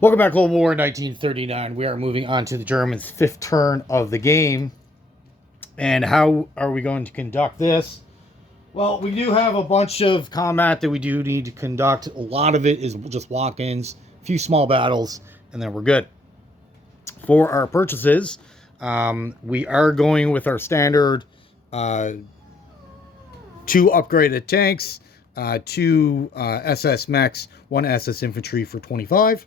Welcome back, Global War 1939. We are moving on to the Germans' fifth turn of the game. And how are we going to conduct this? Well, we do have a bunch of combat that we do need to conduct. A lot of it is just walk-ins, a few small battles, and then we're good. For our purchases, we are going with our standard uh, two upgraded tanks, two SS mechs, one SS infantry for 25.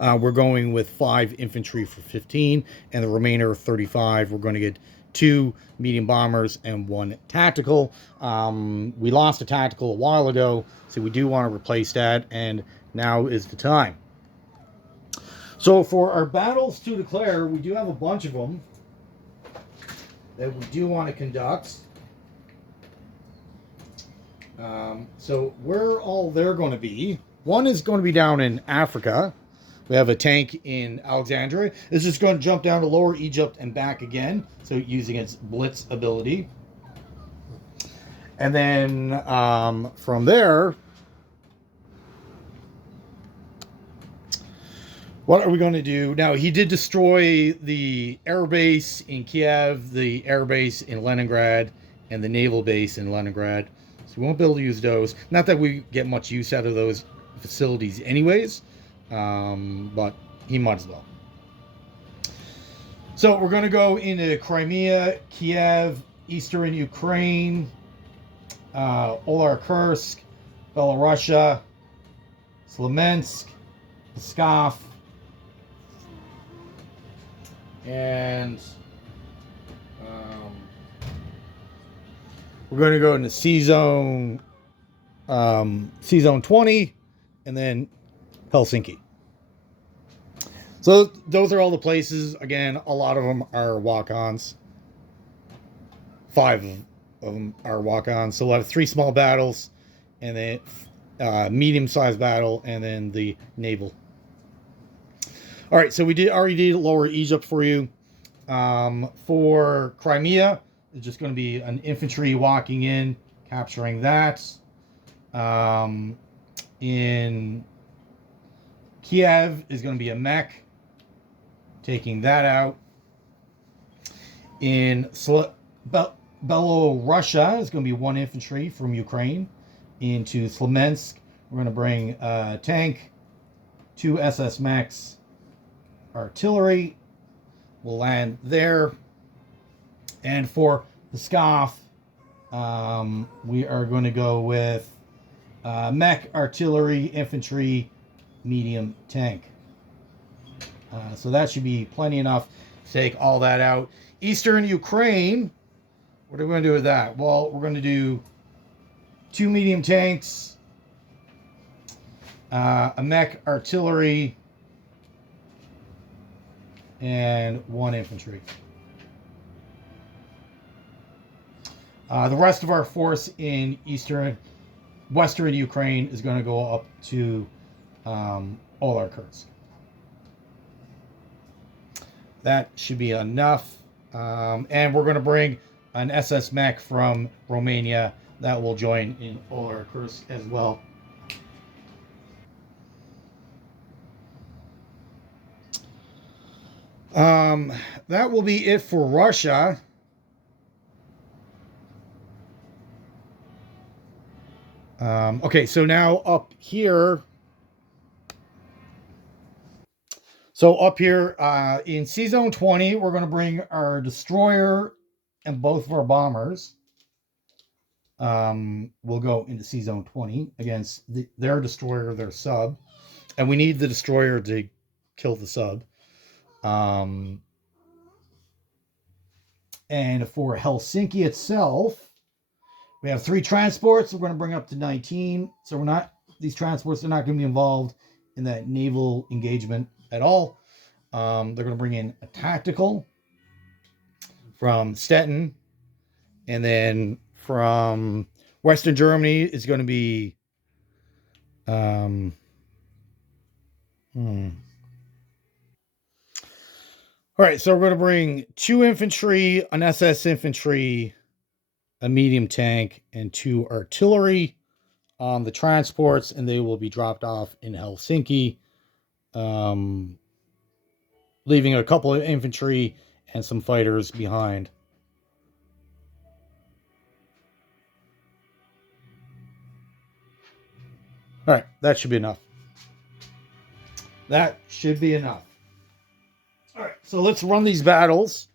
We're going with 5 infantry for 15, and the remainder of 35, we're going to get 2 medium bombers and 1 tactical. We lost a tactical a while ago, so we do want to replace that, and now is the time. So for our battles to declare, we do have a bunch of them that we do want to conduct. So where all they're going to be, one is going to be down in Africa. We have a tank in Alexandria. This is going to jump down to Lower Egypt and back again, so using its blitz ability. And then from there, what are we going to do? Now, he did destroy the air base in Kiev, the air base in Leningrad, and the naval base in Leningrad. So we won't be able to use those. Not that we get much use out of those facilities anyways, but he might as well. So we're going to go into Crimea, Kiev, Eastern Ukraine, Olarkursk, Belarusia, Smolensk, Pskov, and we're going to go into C-Zone 20, and then Helsinki. So those are all the places. Again, a lot of them are walk-ons. 5 of them are walk-ons. So we'll have 3 small battles, and then medium-sized battle, and then the naval. All right, so we already did Lower Egypt for you. For Crimea, it's just going to be an infantry walking in, capturing that. In Kiev is going to be a mech, taking that out. In Belorussia is going to be 1 infantry from Ukraine. Into Smolensk, we're going to bring a tank, 2 SS mechs, artillery. We'll land there. And for the Pskov, we are going to go with mech, artillery, infantry, medium tank. So that should be plenty enough to take all that out. Eastern Ukraine, what are we going to do with that? Well, we're going to do 2 medium tanks, a mech, artillery, and 1 infantry. The rest of our force in western Ukraine is going to go up to Olarkursk. That should be enough. And we're going to bring an SS mech from Romania that will join in Olarkursk as well. That will be it for Russia. Okay, so now up here. So up here in C-Zone 20, we're going to bring our destroyer and both of our bombers. We'll go into C-Zone 20 against their destroyer, their sub. And we need the destroyer to kill the sub. And for Helsinki itself, we have 3 transports. We're going to bring up to 19. So these transports are not going to be involved in that naval engagement at all. They're going to bring in a tactical from Stettin. And then from Western Germany is going to be all right, so we're going to bring 2 infantry, an SS infantry, a medium tank, and 2 artillery on the transports, and they will be dropped off in Helsinki. leaving a couple of infantry and some fighters behind. All right, that should be enough. That should be enough. All right, so let's run these battles.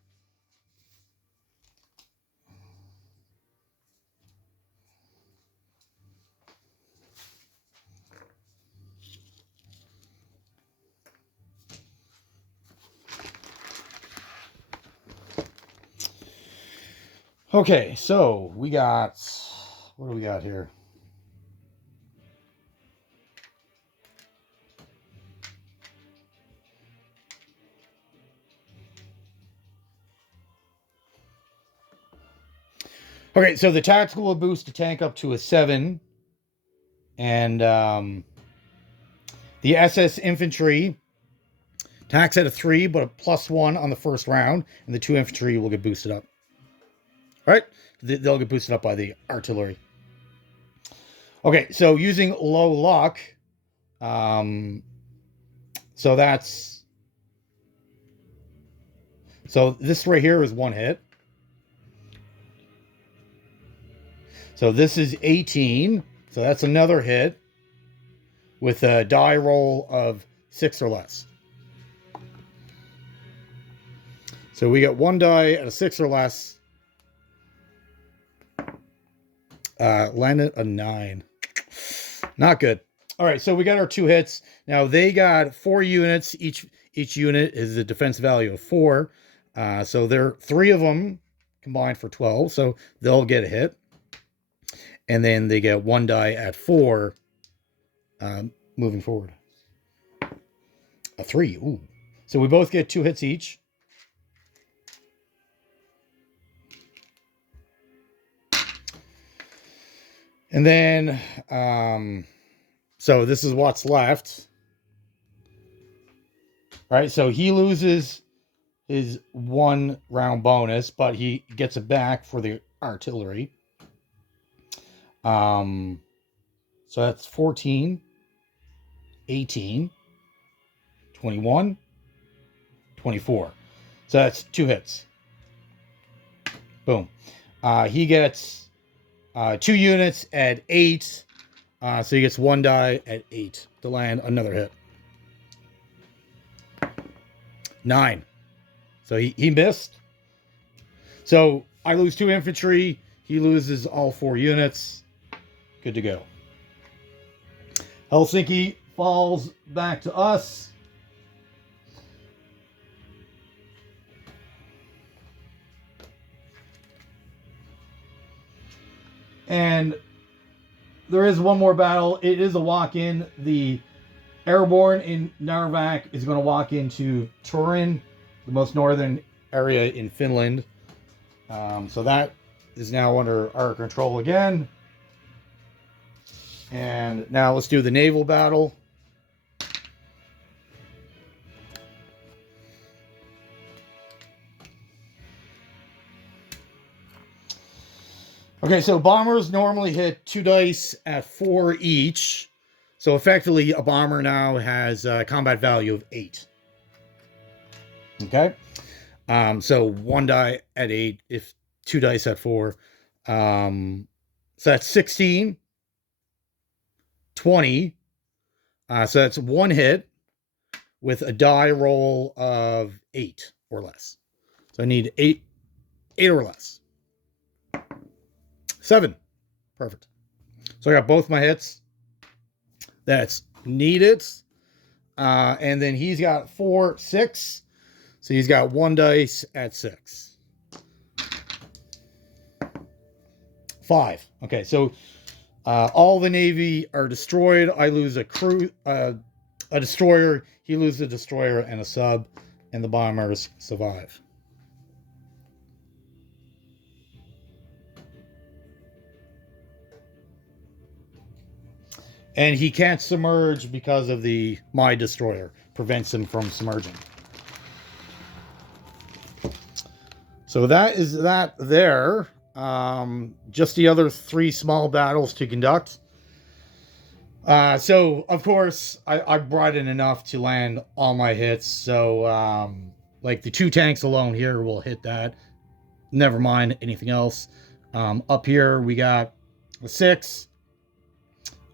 Okay, so we got, what do we got here? Okay, so the tactical will boost the tank up to a 7. And the SS infantry attacks at a 3, but a +1 on the first round. And the 2 infantry will get boosted up. All right? They'll get boosted up by the artillery. Okay, so using low luck. So that's... So this right here is 1 hit. So this is 18. So that's another hit with a die roll of 6 or less. So we got 1 die at a 6 or less. Landed a 9. Not good. All right, so we got our 2 hits. Now they got 4 units. Each unit is a defense value of 4. So there are 3 of them combined for 12. So they'll get a hit. And then they get 1 die at 4 moving forward. A 3. Ooh. So we both get 2 hits each. And then, so this is what's left. All right, so he loses his 1 round bonus, but he gets it back for the artillery. So that's 14, 18, 21, 24. So that's 2 hits. Boom. He gets 2 units at 8. So he gets 1 die at 8 to land another hit. 9. So he missed. So I lose 2 infantry. He loses all 4 units. Good to go. Helsinki falls back to us. And there is one more battle. It is a walk-in. The airborne in Narvac is going to walk into Turin, the most northern area in Finland. So that is now under our control again. And now let's do the naval battle. Okay, so bombers normally hit 2 dice at 4 each. So effectively, a bomber now has a combat value of 8. Okay? So 1 die at 8, if 2 dice at 4. So that's 16. 20. So that's 1 hit with a die roll of 8 or less. So I need 8 or less. 7. Perfect. So I got both my hits. That's needed. And then he's got 4, 6. So he's got 1 dice at 6. 5. Okay, so all the Navy are destroyed. I lose a crew, a destroyer. He loses a destroyer and a sub. And the bombers survive. And he can't submerge because of my destroyer. Prevents him from submerging. So that is that there. Just the other 3 small battles to conduct. So of course I brought in enough to land all my hits. So like the 2 tanks alone here will hit that. Never mind anything else. Up here we got a 6.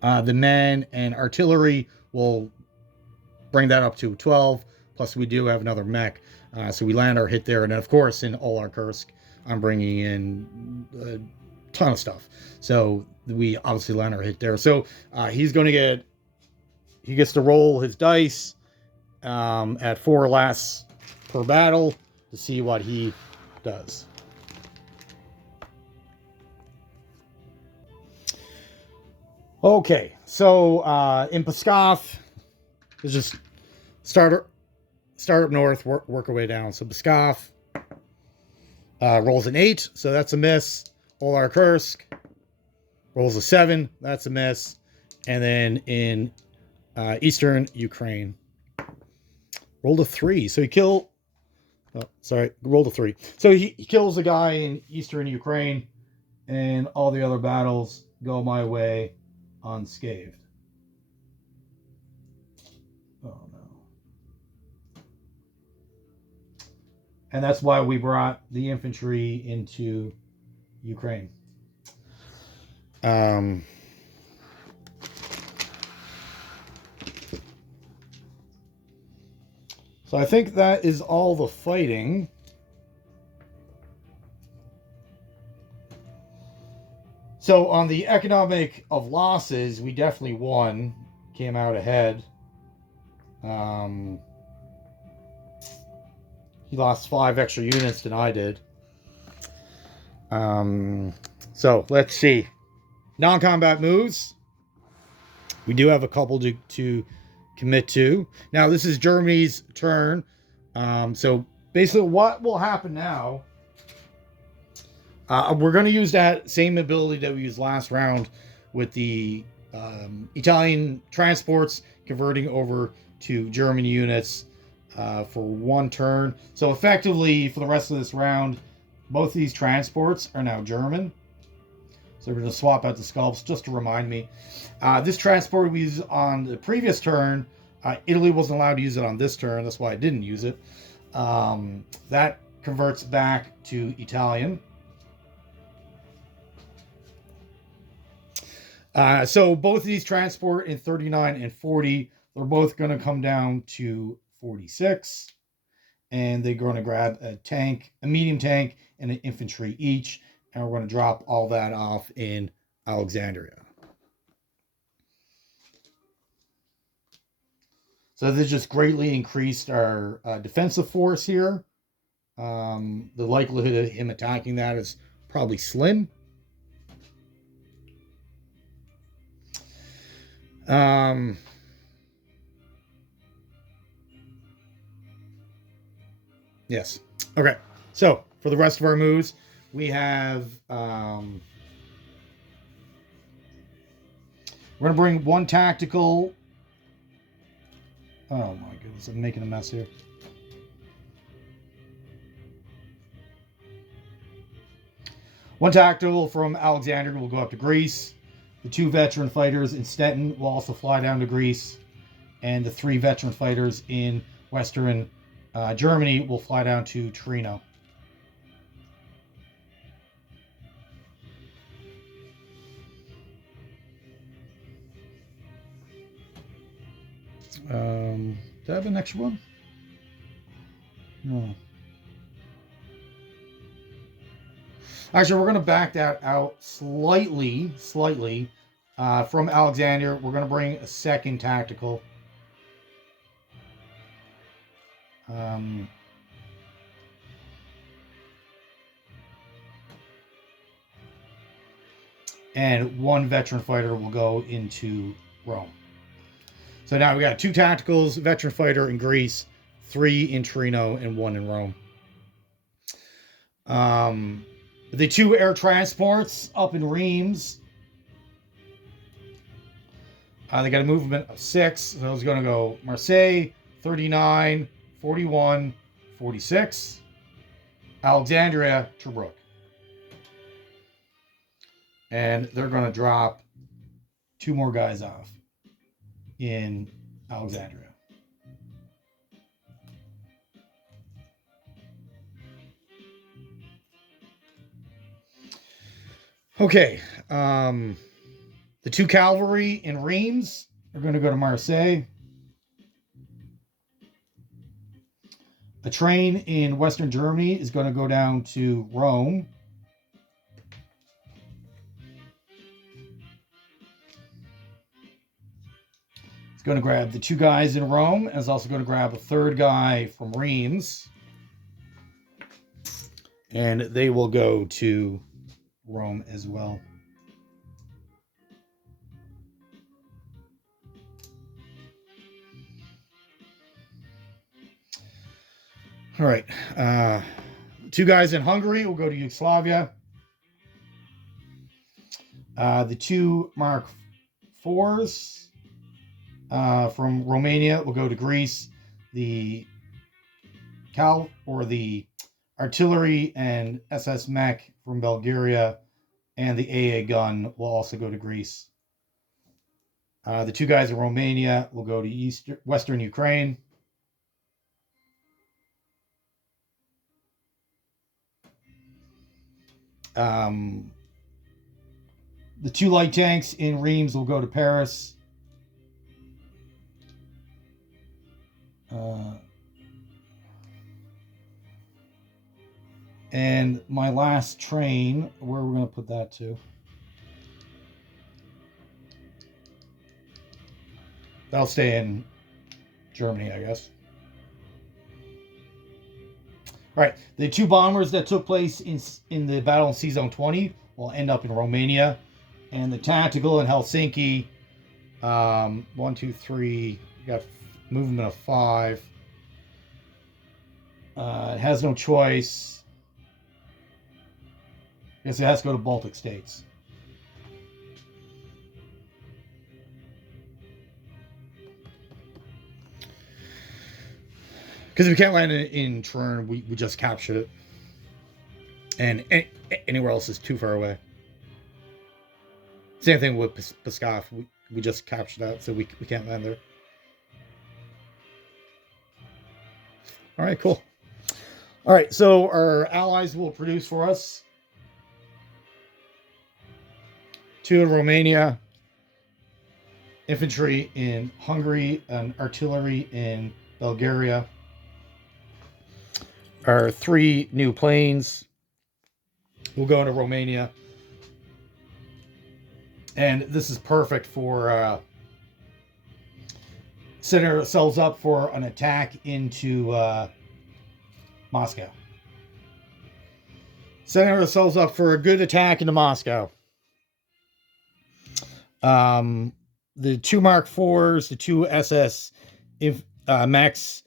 The men and artillery will bring that up to 12. Plus we do have another mech. So we land our hit there. And then of course in Olar Kursk, I'm bringing in a ton of stuff. So we obviously land our hit there. So he's going to get, he gets to roll his dice at 4 less per battle to see what he does. Okay, so in Pskov, let's just start up north, work our way down. So Pskov rolls an 8, so that's a miss. Olar Kursk rolls a 7, that's a miss. And then in eastern Ukraine, rolled a 3. So he killed. Oh, sorry, rolled a 3. So he kills a guy in eastern Ukraine, and all the other battles go my way unscathed. Oh no. And that's why we brought the infantry into Ukraine. So I think that is all the fighting. So on the economic of losses, we definitely won, came out ahead. He lost 5 extra units than I did. So let's see. Non-combat moves. We do have a couple to commit to. Now this is Germany's turn. So basically what will happen now, we're going to use that same ability that we used last round with the Italian transports converting over to German units for 1 turn. So effectively, for the rest of this round, both of these transports are now German. So we're going to swap out the sculpts just to remind me. This transport we used on the previous turn, Italy wasn't allowed to use it on this turn. That's why I didn't use it. That converts back to Italian. So both of these transport in 39 and 40, they're both going to come down to 46. And they're going to grab a tank, a medium tank, and an infantry each. And we're going to drop all that off in Alexandria. So this just greatly increased our defensive force here. The likelihood of him attacking that is probably slim. Yes. Okay. So for the rest of our moves, we have we're gonna bring 1 tactical. Oh my goodness, I'm making a mess here. One tactical from Alexandria will go up to Greece. The 2 veteran fighters in Stettin will also fly down to Greece. And the 3 veteran fighters in Western Germany will fly down to Torino. Do I have an extra one? No. Actually, we're going to back that out slightly from Alexander. We're going to bring a 2nd tactical. And 1 veteran fighter will go into Rome. So now we got 2 tacticals, veteran fighter in Greece, 3 in Torino, and 1 in Rome. The 2 air transports up in Reims, they got a movement of 6. So it's going to go Marseille, 39, 41, 46. Alexandria, Tobruk. And they're going to drop 2 more guys off. in Alexandria. Okay. The 2 cavalry in Reims are going to go to Marseille. A train in Western Germany is going to go down to Rome. It's going to grab the 2 guys in Rome, and it's also going to grab a 3rd guy from Reims. And they will go to Rome as well. All right. 2 guys in Hungary will go to Yugoslavia. The 2 Mark IVs from Romania will go to Greece. The artillery and SS mech from Bulgaria and the AA gun will also go to Greece. The 2 guys in Romania will go to Western Ukraine. The 2 light tanks in Reims will go to Paris. And my last train, where are we going to put that to? That'll stay in Germany, I guess. All right, the 2 bombers that took place in the battle in Sea Zone 20 will end up in Romania. And the tactical in Helsinki, 1, 2, 3, you got movement of 5. It has no choice. I guess it has to go to Baltic states. Because if we can't land in Turin, we just captured it. And anywhere else is too far away. Same thing with Pskov. We just captured that, so we can't land there. All right, cool. All right, so our allies will produce for us 2 in Romania, infantry in Hungary, and artillery in Bulgaria. Our 3 new planes will go into Romania. And this is perfect for setting ourselves up for an attack into Moscow. Setting ourselves up for a good attack into Moscow. The 2 Mark IVs, the 2 SS mechs,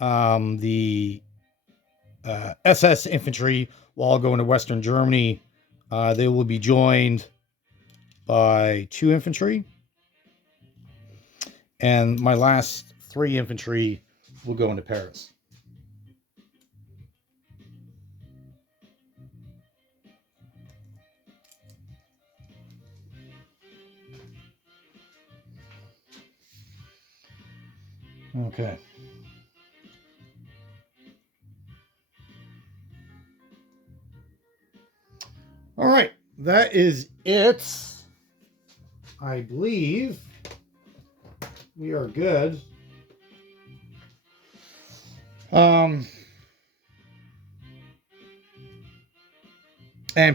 the SS infantry will all go into Western Germany. They will be joined by 2 infantry. And my last 3 infantry will go into Paris. Okay. All right. That is it. I believe we are good. And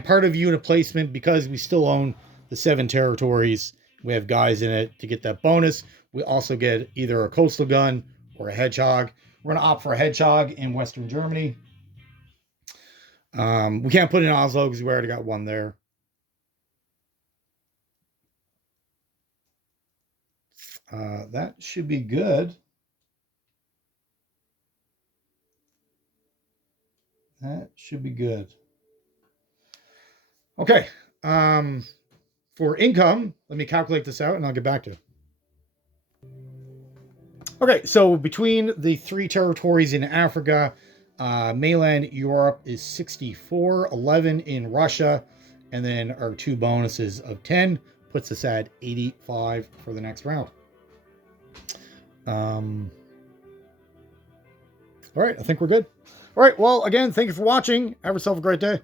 part of unit placement, because we still own the 7 territories, we have guys in it to get that bonus. We also get either a coastal gun or a hedgehog. We're going to opt for a hedgehog in Western Germany. We can't put in Oslo because we already got one there. That should be good. That should be good. Okay. For income, let me calculate this out and I'll get back to you. Okay, so between the 3 territories in Africa, mainland Europe is 64, 11 in Russia, and then our 2 bonuses of 10 puts us at 85 for the next round. All right, I think we're good. All right, well, again, thank you for watching. Have yourself a great day.